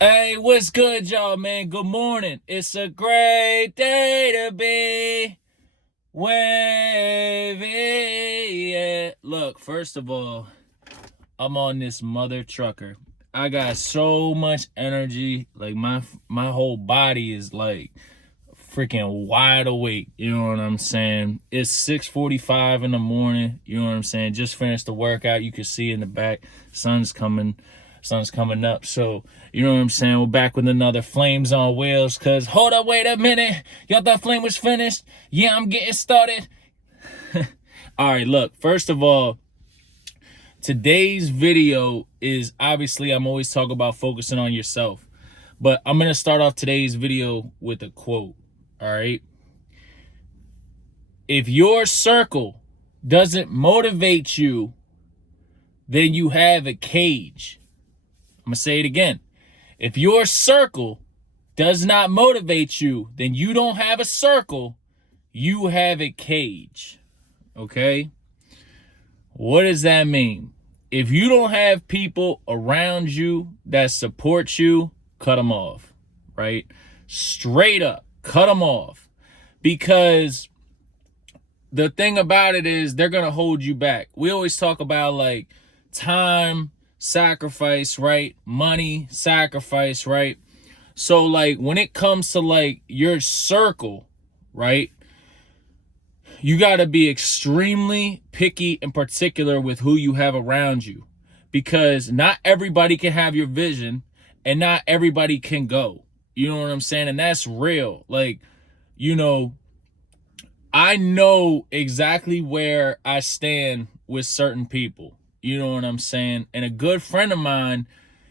Hey, what's good, y'all, man? Good morning. It's a great day to be wavy. Yeah. Look, first of all, I'm on this mother trucker. I got so much energy. Like my whole body is like freaking wide awake. You know what I'm saying? It's 6:45 in the morning. You know what I'm saying? Just finished the workout. You can see in the back, sun's coming up. So, you know what I'm saying? We're back with another Flames on Wheels. Cause hold up, wait a minute. Y'all thought Flame was finished? Yeah, I'm getting started. All right, look, first of all, today's video is obviously I'm always talking about focusing on yourself. But I'm gonna start off today's video with a quote. All right. If your circle doesn't motivate you, then you have a cage. I'm gonna say it again. If your circle does not motivate you, then you don't have a circle, you have a cage. Okay? What does that mean? If you don't have people around you that support you, cut them off, right? Straight up, cut them off. Because the thing about it is they're going to hold you back. We always talk about like time, sacrifice, right? Money, sacrifice, right? So like when it comes to like your circle, right? You got to be extremely picky and particular with who you have around you, because not everybody can have your vision and not everybody can go. You know what I'm saying? And that's real. Like, you know, I know exactly where I stand with certain people. You know what I'm saying? And a good friend of mine,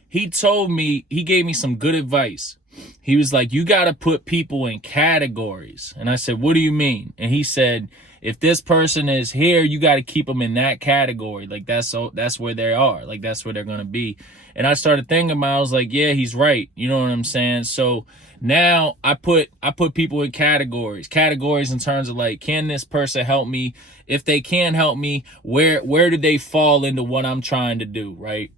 he gave me some good advice. He was like, you got to put people in categories. And I said, what do you mean? And he said, if this person is here, you got to keep them in that category. Like that's where they are. Like that's where they're going to be. And I started thinking about, I was like, yeah, he's right. You know what I'm saying? So now I put people in categories in terms of like, can this person help me? If they can help me, where do they fall into what I'm trying to do? Right.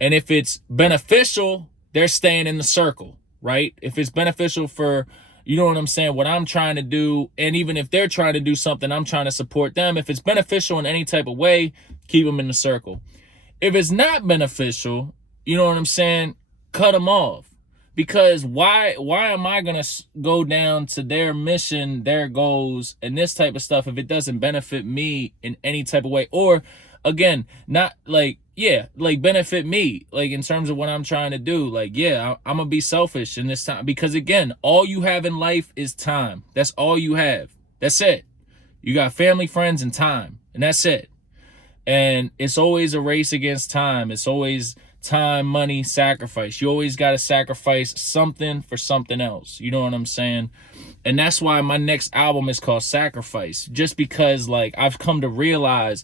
And if it's beneficial, they're staying in the circle, right? If it's beneficial for, you know what I'm saying, what I'm trying to do, and even if they're trying to do something, I'm trying to support them. If it's beneficial in any type of way, keep them in the circle. If it's not beneficial, you know what I'm saying, cut them off. Because why am I going to go down to their mission, their goals, and this type of stuff if it doesn't benefit me in any type of way? Or, again, not like, yeah, like benefit me, like in terms of what I'm trying to do. Like, yeah, I'm going to be selfish in this time. Because, again, all you have in life is time. That's all you have. That's it. You got family, friends, and time. And that's it. And it's always a race against time. It's always time, money, sacrifice. You always got to sacrifice something for something else. You know what I'm saying? And that's why my next album is called Sacrifice. Just because, like, I've come to realize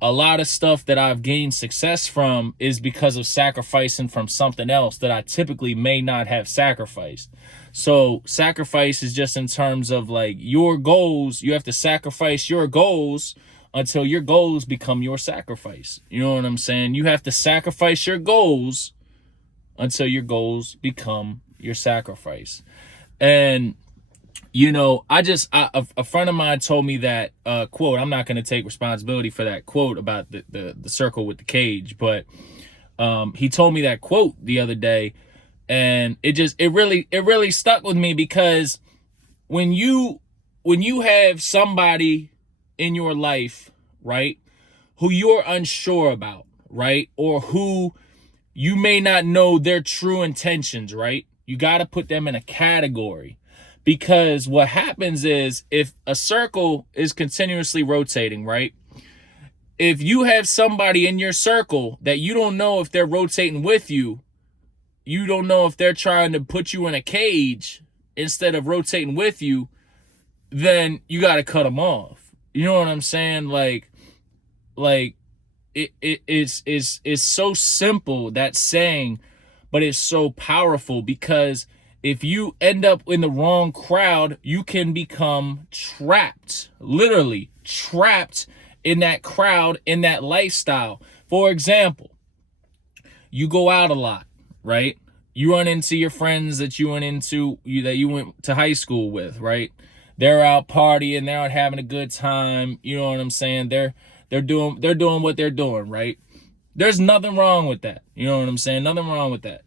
a lot of stuff that I've gained success from is because of sacrificing from something else that I typically may not have sacrificed. So sacrifice is just in terms of like your goals. You have to sacrifice your goals until your goals become your sacrifice. You know what I'm saying? You have to sacrifice your goals until your goals become your sacrifice. And you know, a friend of mine told me that quote. I'm not going to take responsibility for that quote about the circle with the cage, but he told me that quote the other day, and it really stuck with me. Because when you have somebody in your life, right, who you're unsure about, right, or who you may not know their true intentions, right, you got to put them in a category. Because what happens is, if a circle is continuously rotating, right, if you have somebody in your circle that you don't know if they're rotating with you, you don't know if they're trying to put you in a cage instead of rotating with you, then you got to cut them off. You know what I'm saying? Like it's so simple, that saying, but it's so powerful. Because if you end up in the wrong crowd, you can become trapped, literally trapped in that crowd, in that lifestyle. For example, you go out a lot, right? You run into your friends that you went to high school with, right? They're out partying, they're out having a good time. You know what I'm saying? They're doing what they're doing, right? There's nothing wrong with that. You know what I'm saying? Nothing wrong with that.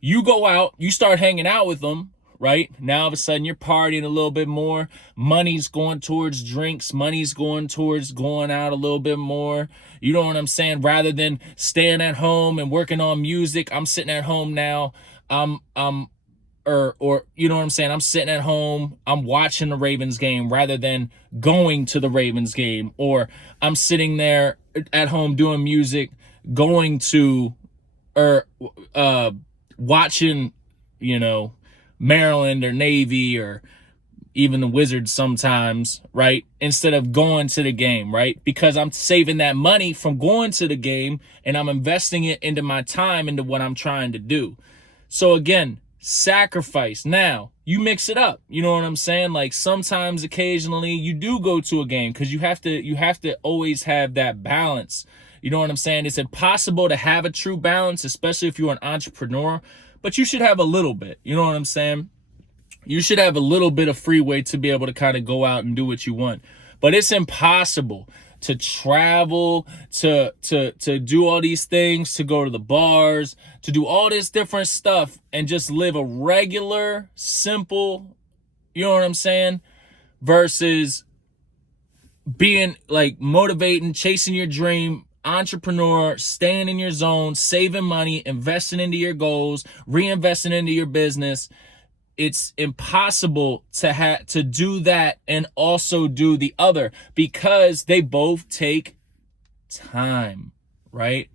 You go out, you start hanging out with them, right? Now all of a sudden you're partying a little bit more. Money's going towards drinks. Money's going towards going out a little bit more. You know what I'm saying? Rather than staying at home and working on music, I'm sitting at home now. Or you know what I'm saying? I'm sitting at home, I'm watching the Ravens game rather than going to the Ravens game, or I'm sitting there at home doing music, going to or watching, you know, Maryland or Navy or even the Wizards sometimes, right? Instead of going to the game, right? Because I'm saving that money from going to the game and I'm investing it into my time, into what I'm trying to do. So again, sacrifice. Now, you mix it up. You know what I'm saying? Like sometimes, occasionally, you do go to a game because you have to always have that balance. You know what I'm saying? It's impossible to have a true balance, especially if you're an entrepreneur, but you should have a little bit. You know what I'm saying? You should have a little bit of freeway to be able to kind of go out and do what you want. But it's impossible to travel, to do all these things, to go to the bars, to do all this different stuff and just live a regular, simple, you know what I'm saying, versus being like motivating, chasing your dream, entrepreneur, staying in your zone, saving money, investing into your goals, reinvesting into your business. It's impossible to do that and also do the other, because they both take time, right?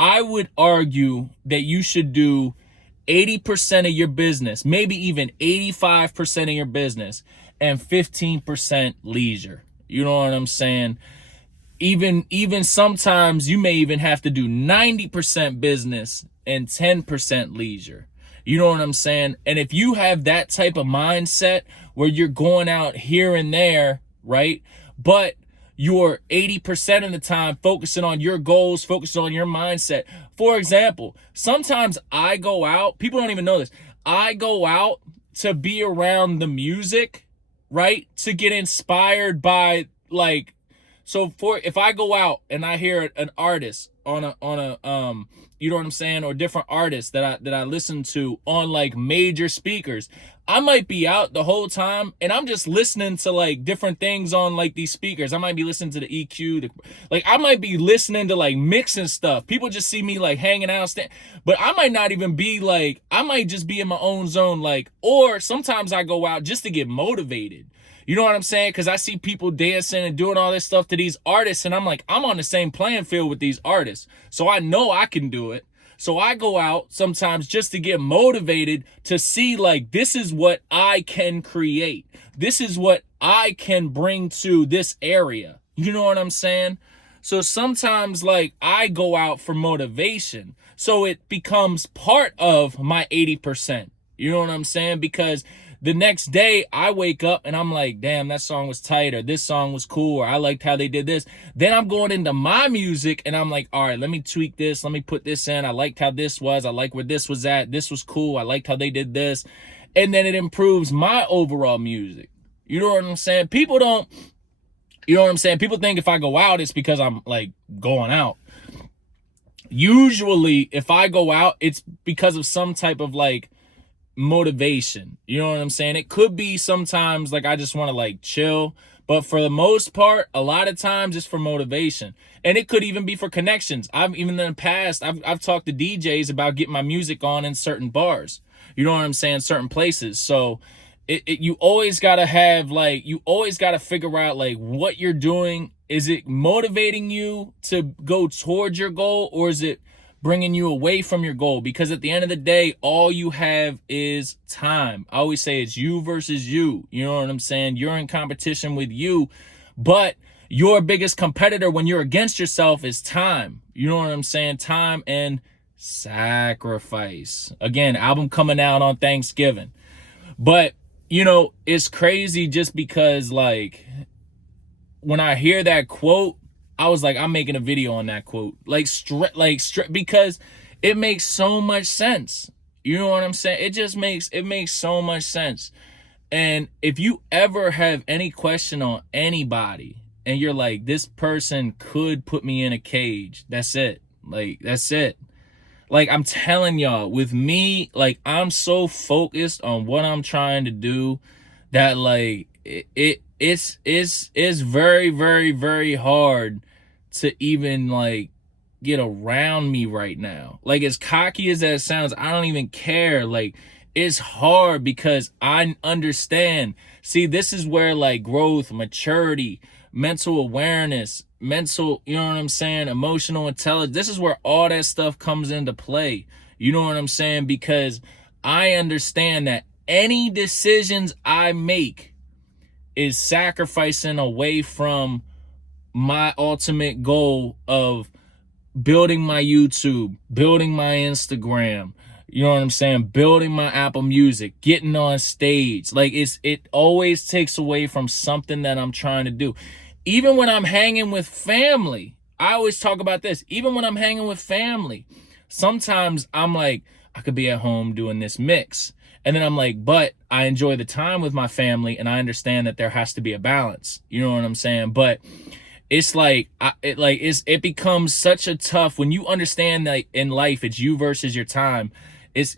I would argue that you should do 80% of your business, maybe even 85% of your business, and 15% leisure. You know what I'm saying? Even sometimes you may even have to do 90% business and 10% leisure. You know what I'm saying? And if you have that type of mindset where you're going out here and there, right? But you're 80% of the time focusing on your goals, focusing on your mindset. For example, sometimes I go out, people don't even know this. I go out to be around the music, right? To get inspired by, like, so if I go out and I hear an artist on a you know what I'm saying, or different artists that I listen to on like major speakers, I might be out the whole time and I'm just listening to like different things on like these speakers. I might be listening to the EQ, like I might be listening to like mixing stuff. People just see me like hanging out, but I might not even be like, I might just be in my own zone, like, or sometimes I go out just to get motivated. You know what I'm saying? Because I see people dancing and doing all this stuff to these artists, and I'm like, I'm on the same playing field with these artists. So I know I can do it. So I go out sometimes just to get motivated to see, like, this is what I can create. This is what I can bring to this area. You know what I'm saying? So sometimes, like, I go out for motivation. So it becomes part of my 80%. You know what I'm saying? Because the next day I wake up and I'm like, damn, that song was tight, or this song was cool, or I liked how they did this. Then I'm going into my music and I'm like, all right, let me tweak this. Let me put this in. I liked how this was. I like where this was at. This was cool. I liked how they did this. And then it improves my overall music. You know what I'm saying? People don't, you know what I'm saying? People think if I go out, it's because I'm like going out. Usually if I go out, it's because of some type of like motivation. You know what I'm saying? It could be sometimes like I just want to like chill, but for the most part, a lot of times it's for motivation. And it could even be for connections. I've even in the past, I've talked to DJs about getting my music on in certain bars. You know what I'm saying? Certain places. So you always got to have like, you always got to figure out like what you're doing. Is it motivating you to go towards your goal, or is it bringing you away from your goal? Because at the end of the day, all you have is time. I always say it's you versus you. You know what I'm saying? You're in competition with you, but your biggest competitor when you're against yourself is time. You know what I'm saying? Time and sacrifice. Again, album coming out on Thanksgiving. But, you know, it's crazy just because, like, when I hear that quote, I was like, I'm making a video on that quote. Because It makes so much sense. You know what I'm saying? It makes so much sense. And if you ever have any question on anybody and you're like, this person could put me in a cage, that's it. Like, that's it. Like, I'm telling y'all, with me, like, I'm so focused on what I'm trying to do that, like, it's very, very, very hard to even, like, get around me right now. Like, as cocky as that sounds, I don't even care. Like, it's hard because I understand. See, this is where, like, growth, maturity, mental awareness, mental, you know what I'm saying, emotional intelligence, this is where all that stuff comes into play. You know what I'm saying? Because I understand that any decisions I make is sacrificing away from my ultimate goal of building my YouTube, building my Instagram, you know what I'm saying, building my Apple Music, getting on stage. Like, it always takes away from something that I'm trying to do. Even when I'm hanging with family, I always talk about this. Even when I'm hanging with family, sometimes I'm like, I could be at home doing this mix. And then I'm like, but I enjoy the time with my family and I understand that there has to be a balance. You know what I'm saying? But it's like, it becomes such a tough, when you understand that in life, it's you versus your time. It's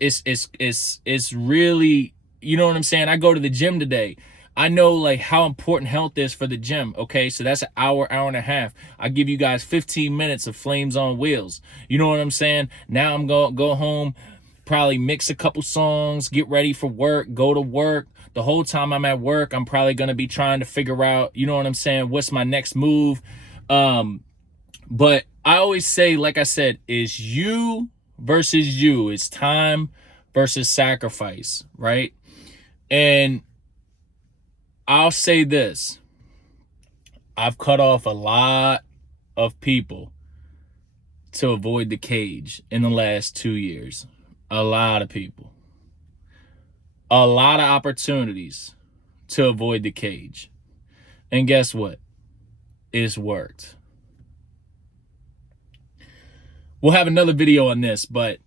really, you know what I'm saying? I go to the gym today. I know, like, how important health is for the gym. Okay, so that's an hour and a half. I give you guys 15 minutes of Flames on Wheels. You know what I'm saying? Now I'm gonna go home, probably mix a couple songs, get ready for work, go to work. The whole time I'm at work, I'm probably gonna be trying to figure out, you know what I'm saying, what's my next move. But I always say, like I said, is you versus you. It's time versus sacrifice, right? And I'll say this. I've cut off a lot of people to avoid the cage in the last 2 years. A lot of people. A lot of opportunities to avoid the cage. And guess what? It's worked. We'll have another video on this, but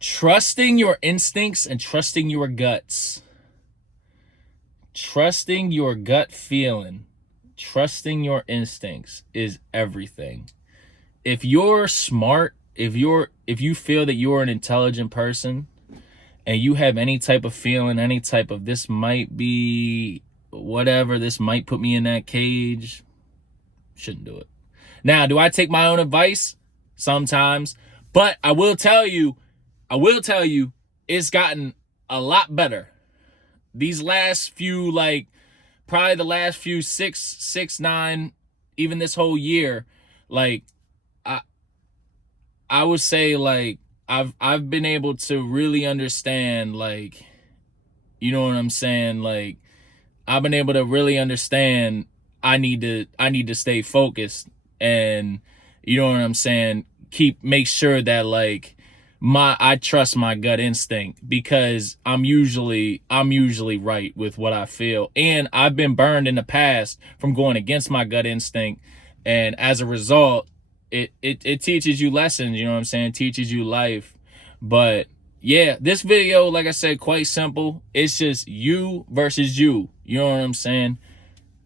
trusting your instincts and trusting your guts. Trusting your gut feeling, trusting your instincts is everything. If you're smart, if you feel that you're an intelligent person and you have any type of feeling, any type of, this might be whatever, this might put me in that cage, shouldn't do it. Now, do I take my own advice? Sometimes. But I will tell you, it's gotten a lot better. These last few, like, probably the last few 6, 9, even this whole year, like, I would say, like, I've been able to really understand, like, you know what I'm saying? Like, I've been able to really understand I need to stay focused and, you know what I'm saying, make sure that, like, I trust my gut instinct, because I'm usually right with what I feel. And I've been burned in the past from going against my gut instinct, and as a result, it teaches you lessons, you know what I'm saying, teaches you life. But yeah, this video, like I said, quite simple. It's just you versus you. You know what I'm saying?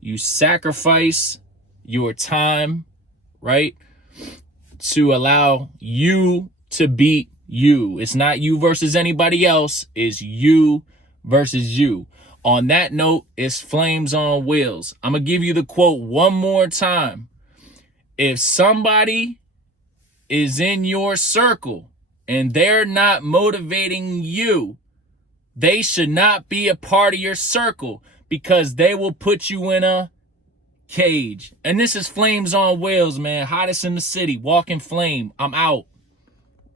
You sacrifice your time, right, to allow you to beat you. It's not you versus anybody else. It's you versus you. On that note, it's Flames on Wheels. I'm going to give you the quote one more time. If somebody is in your circle and they're not motivating you, they should not be a part of your circle, because they will put you in a cage. And this is Flames on Wheels, man. Hottest in the city. Walking flame. I'm out.